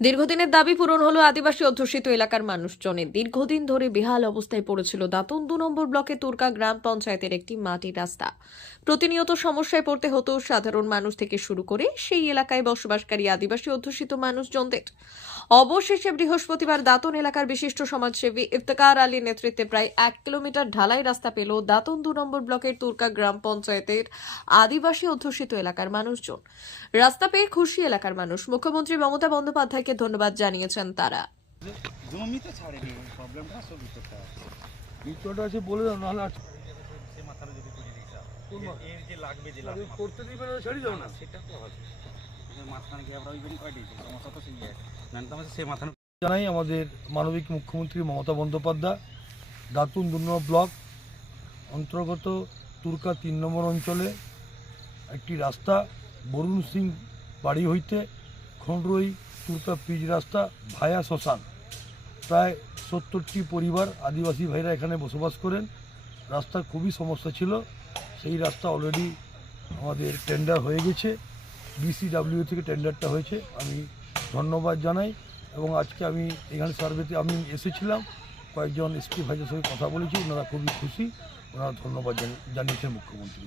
দীর্ঘদিনের দাবি পূরণ হলো আদিবাসী অধ্যুষিত এলাকার মানুষজনের। দীর্ঘদিন ধরে বেহাল অবস্থায় পড়েছিল দাতন দু নম্বর ব্লকে তুর্কা গ্রাম পঞ্চায়েতের একটি মাটির রাস্তা। প্রতিনিয়ত সমস্যায় পড়তে হতো সাধারণ মানুষ থেকে শুরু করে সেই এলাকায় বসবাসকারী আদিবাসী অধ্যুষিত মানুষজনদের। অবশেষে বৃহস্পতিবার দাতন এলাকার বিশিষ্ট সমাজসেবী ইফতেকার আলীর নেতৃত্বে প্রায় এক কিলোমিটার ঢালাই রাস্তা পেল দাতন দু নম্বর ব্লকের তুর্কা গ্রাম পঞ্চায়েতের আদিবাসী অধ্যুষিত এলাকার মানুষজন। রাস্তা পেয়ে খুশি এলাকার মানুষ। মুখ্যমন্ত্রী মমতা বন্দ্যোপাধ্যায়কে ধন্যবাদ জানিয়েছেন তারা। জমিতে ছাড়েনি প্রবলেমটা সব ভিতরটা আছে ভিতরটা আছে বলে দাও নাহলে সে মাথাটা যদি করে দিতে এর যে লাগবে যে লাগবে করতে দিবে না ছেড়ে যাও না। সেটা তো হবে। এর কি আমরা ওইখানে কয় দিয়েছি সমস্যা তো সেই জানেন তো সে মাথা জানাই আমাদের মানবিক মুখ্যমন্ত্রী মমতা বন্দ্যোপাধ্যায় দাতুন দু ব্লক অন্তর্গত তুর্কা তিন নম্বর অঞ্চলে একটি রাস্তা বরুণ সিং বাড়ি হইতে খন্ডরই তুর্কা পিচ রাস্তা ভায়া শ্মশান। প্রায় সত্তরটি পরিবার আদিবাসী ভাইরা এখানে বসবাস করেন। রাস্তার খুবই সমস্যা ছিল। সেই রাস্তা অলরেডি আমাদের টেন্ডার হয়ে গেছে। বিসিডাব্লিউ থেকে টেন্ডারটা হয়েছে। আমি ধন্যবাদ জানাই এবং আজকে আমি এখানে সার্ভেতে আমি এসেছিলাম। কয়েকজন এসপি ভাইদের সঙ্গে কথা বলেছি। ওনারা খুবই খুশি। ওনারা ধন্যবাদ জানি- জানিয়েছেন মুখ্যমন্ত্রী